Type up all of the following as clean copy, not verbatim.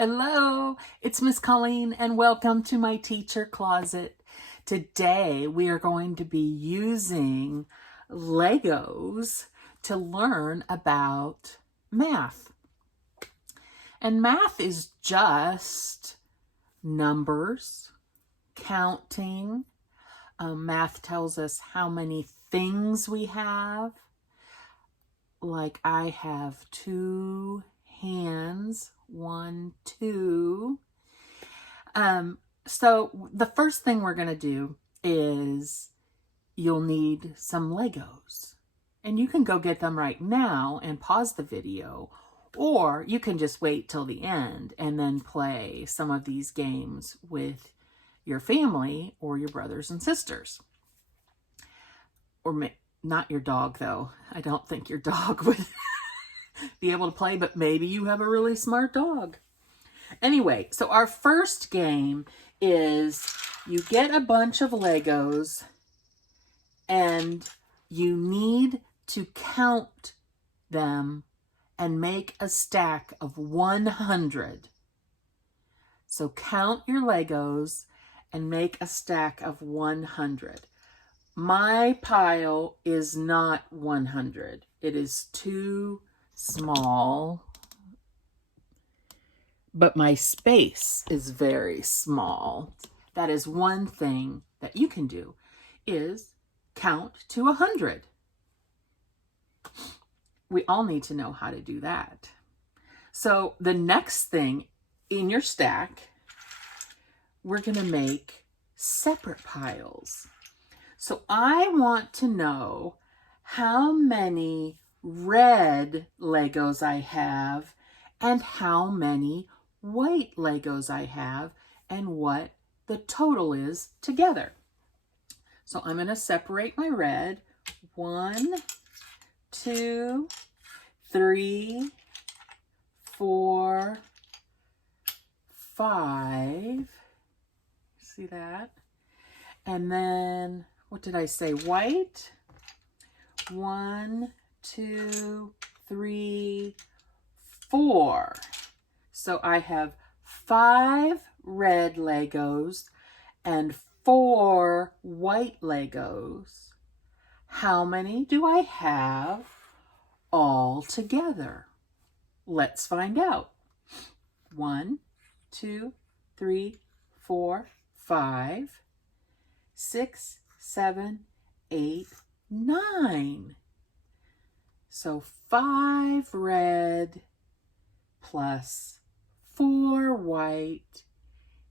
Hello, it's Miss Colleen and welcome to my teacher closet. Today we are going to be using Legos to learn about math. And math is just numbers, counting. Math tells us how many things we have. Like I have 2 hands, 1, 2. So the first thing we're going to do is you'll need some Legos. And you can go get them right now and pause the video, or you can just wait till the end and then play some of these games with your family or your brothers and sisters. Or not your dog, though. I don't think your dog would be able to play, but maybe you have a really smart dog. Anyway, so our first game is you get a bunch of Legos and you need to count them and make a stack of 100. So count your Legos and make a stack of 100. My pile is not 100. It is too small, but my space is very small. That is one thing that you can do, is count to 100. We all need to know how to do that. So the next thing in your stack, we're going to make separate piles. So I want to know how many red Legos I have and how many white Legos I have and what the total is together. So I'm going to separate my red. 1, 2, 3, 4, 5. See that? And then, what did I say? White. 1, 2, 3, 4. So I have 5 red Legos and 4 white Legos. How many do I have all together? Let's find out. 1, 2, 3, 4, 5, 6, 7, 8, 9. So 5 red plus 4 white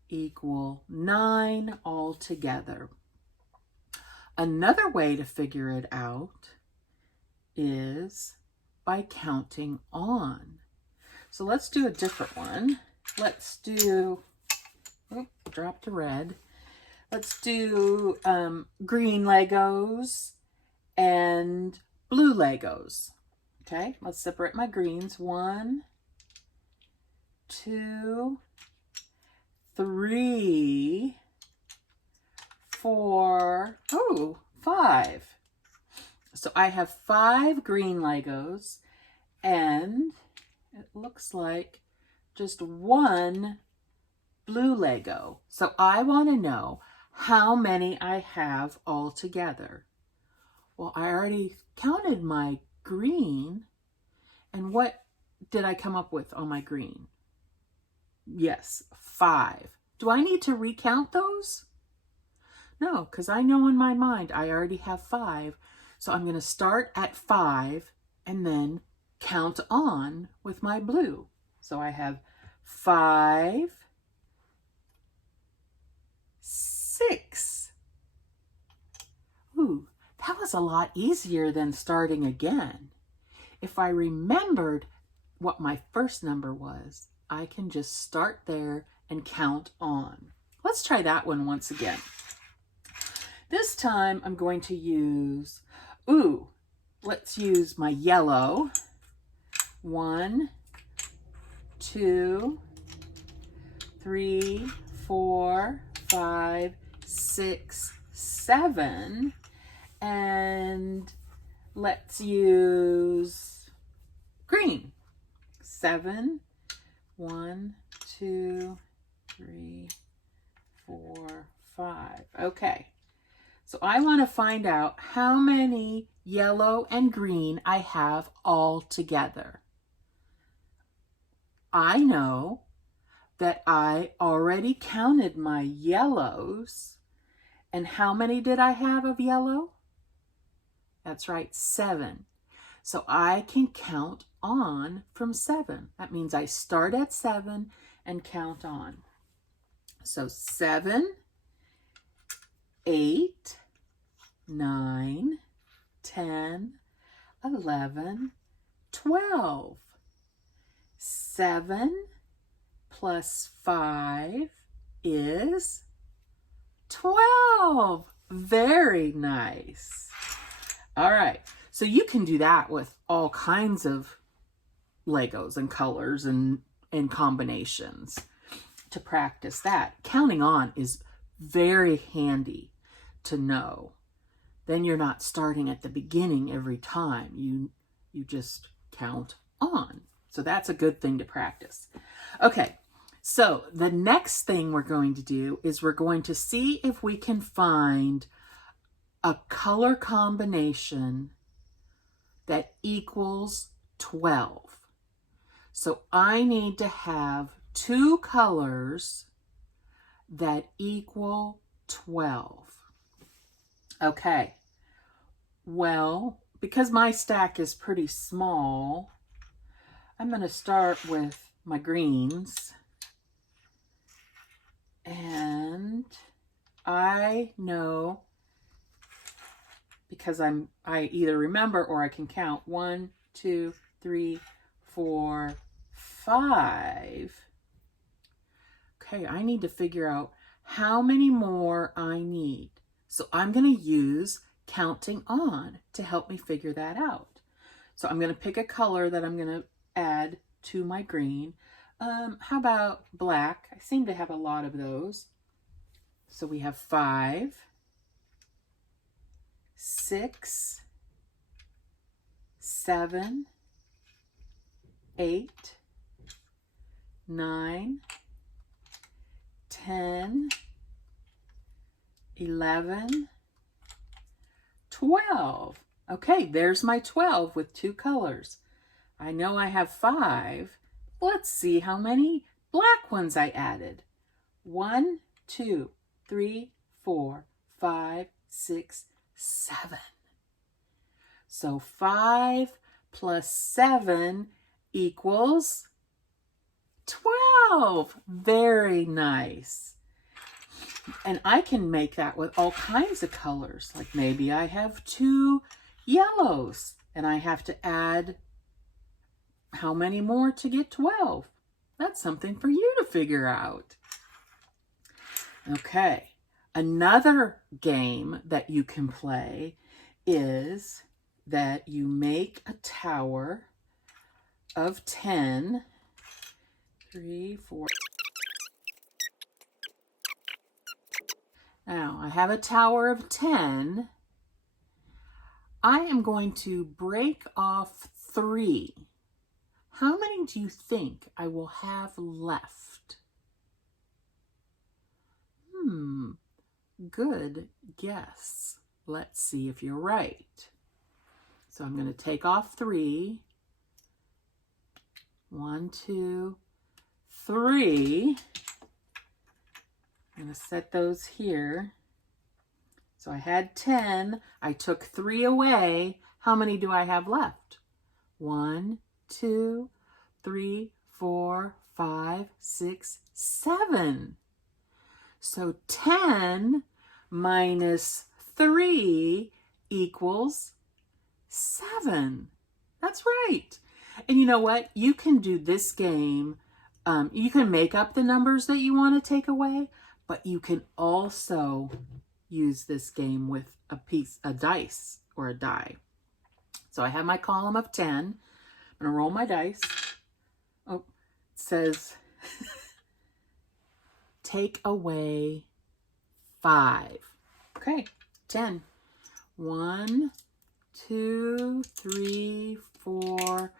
equal 9 altogether. Another way to figure it out is by counting on. So let's do a different one. Let's do, dropped a red. Let's do green Legos and blue Legos. Okay, let's separate my greens. 1, 2, 3, 4, 5. So I have 5 green Legos and it looks like just 1 blue Lego. So I want to know how many I have all together. Well, I already counted my green. And what did I come up with on my green? Yes, 5. Do I need to recount those? No, because I know in my mind I already have 5. So I'm going to start at 5 and then count on with my blue. So I have 5, 6. Ooh, that was a lot easier than starting again. If I remembered what my first number was, I can just start there and count on. Let's try that one once again. This time I'm going to use, let's use my yellow. 1, 2, 3, 4, 5, 6, 7. And let's use green. 7, 1, 2, 3, 4, 5. Okay. So I want to find out how many yellow and green I have all together. I know that I already counted my yellows. And how many did I have of yellow? That's right, 7. So I can count on from 7. That means I start at 7 and count on. So 7, 8, 9, 10, 11, 12. 7 plus 5 is 12. Very nice. All right. So you can do that with all kinds of Legos and colors and combinations to practice that. Counting on is very handy to know. Then you're not starting at the beginning every time. You just count on. So that's a good thing to practice. Okay. So the next thing we're going to do is we're going to see if we can find a color combination that equals 12. So I need to have 2 colors that equal 12. Okay, well, because my stack is pretty small, I'm going to start with my greens. And I know, because I either remember or I can count 1, 2, 3, 4, 5. Okay, I need to figure out how many more I need. So I'm going to use counting on to help me figure that out. So I'm going to pick a color that I'm going to add to my green. How about black? I seem to have a lot of those. So we have 5, 6, 7, 8, 9, 10, 11, 12. Okay, there's my 12 with 2 colors. I know I have 5. Let's see how many black ones I added. 1, 2, 3, 4, 5, 6, 7. So 5 plus 7 equals 12. Very nice. And I can make that with all kinds of colors. Like maybe I have 2 yellows and I have to add how many more to get 12? That's something for you to figure out. Okay, another game that you can play is that you make a tower of 10, 3, 4. Now, I have a tower of 10. I am going to break off 3. How many do you think I will have left? Good guess. Let's see if you're right. So I'm going to take off 3. 1, 2, 3. I'm going to set those here. So I had 10. I took 3 away. How many do I have left? 1, 2, 3, 4, 5, 6, 7. So 10 minus 3 equals 7. That's right. And you know what? You can do this game. You can make up the numbers that you want to take away, but you can also use this game with a dice or a die. So I have my column of 10. I'm going to roll my dice. Oh, it says take away 5. Okay, 10. 1, 2, 3, 4,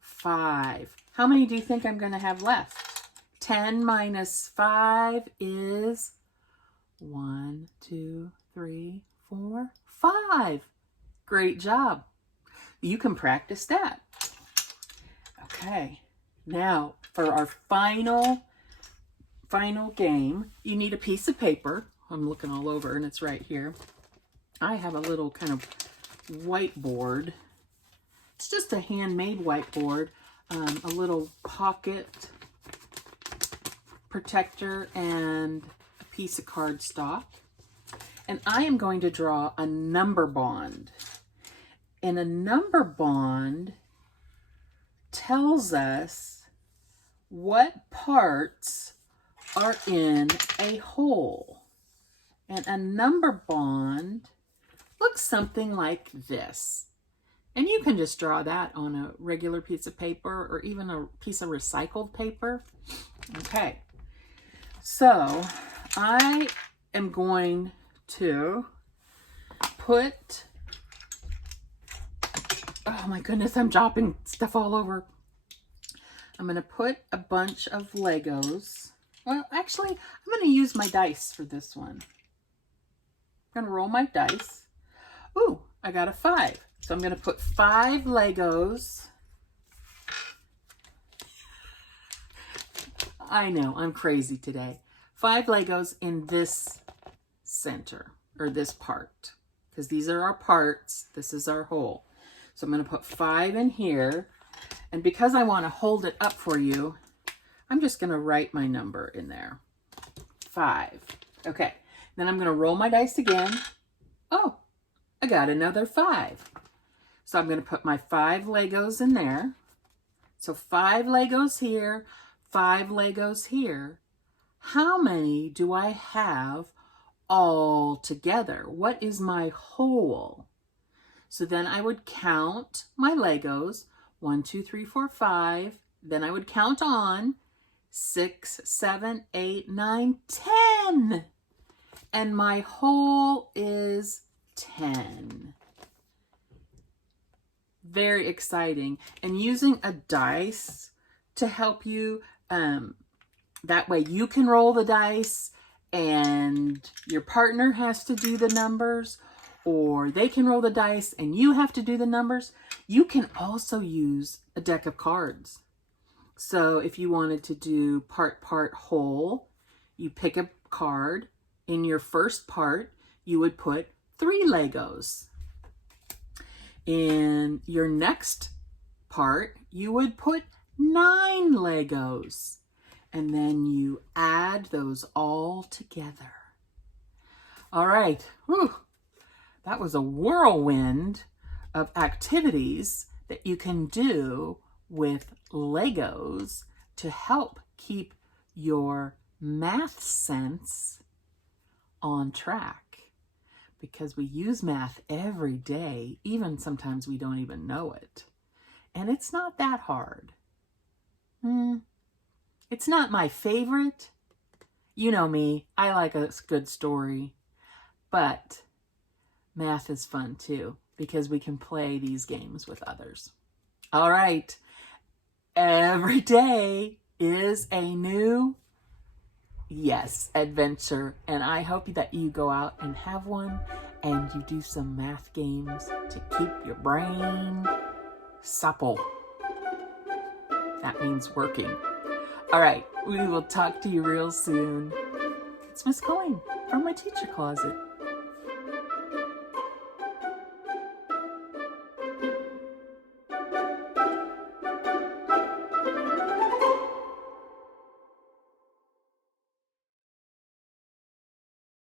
5. How many do you think I'm going to have left? 10 minus 5 is 1, 2, 3, 4, 5. Great job. You can practice that. Okay, now for our final game, you need a piece of paper. I'm looking all over and it's right here. I have a little kind of whiteboard. It's just a handmade whiteboard, a little pocket protector and a piece of cardstock. And I am going to draw a number bond. And a number bond tells us what parts are in a whole. And a number bond looks something like this. And you can just draw that on a regular piece of paper or even a piece of recycled paper. Okay, so I am going to put, oh my goodness, I'm dropping stuff all over. I'm going to put a bunch of Legos. Well, actually, I'm going to use my dice for this one. I'm going to roll my dice. Ooh, I got a 5. So I'm going to put 5 Legos. I know, I'm crazy today. 5 Legos in this center, or this part. Because these are our parts. This is our whole. So I'm going to put 5 in here. And because I want to hold it up for you, I'm just going to write my number in there. 5. Okay. Then I'm going to roll my dice again. Oh, I got another 5. So I'm going to put my 5 Legos in there. So 5 Legos here, 5 Legos here. How many do I have all together? What is my whole? So then I would count my Legos. 1, 2, 3, 4, 5. Then I would count on 6, 7, 8, 9, 10. And my whole is 10. Very exciting. And using a dice to help you, that way you can roll the dice and your partner has to do the numbers, or they can roll the dice and you have to do the numbers. You can also use a deck of cards. So if you wanted to do part whole, you pick a card. In your first part, you would put 3 Legos. In your next part, you would put 9 Legos. And then you add those all together. All right. Whew. That was a whirlwind of activities that you can do with Legos to help keep your math sense on track. Because we use math every day, even sometimes we don't even know it. And it's not that hard. It's not my favorite. You know me, I like a good story. But math is fun too, because we can play these games with others. All right. Every day is a new, yes, adventure. And I hope that you go out and have one and you do some math games to keep your brain supple. That means working. All right, we will talk to you real soon. It's Miss Colleen from my teacher closet.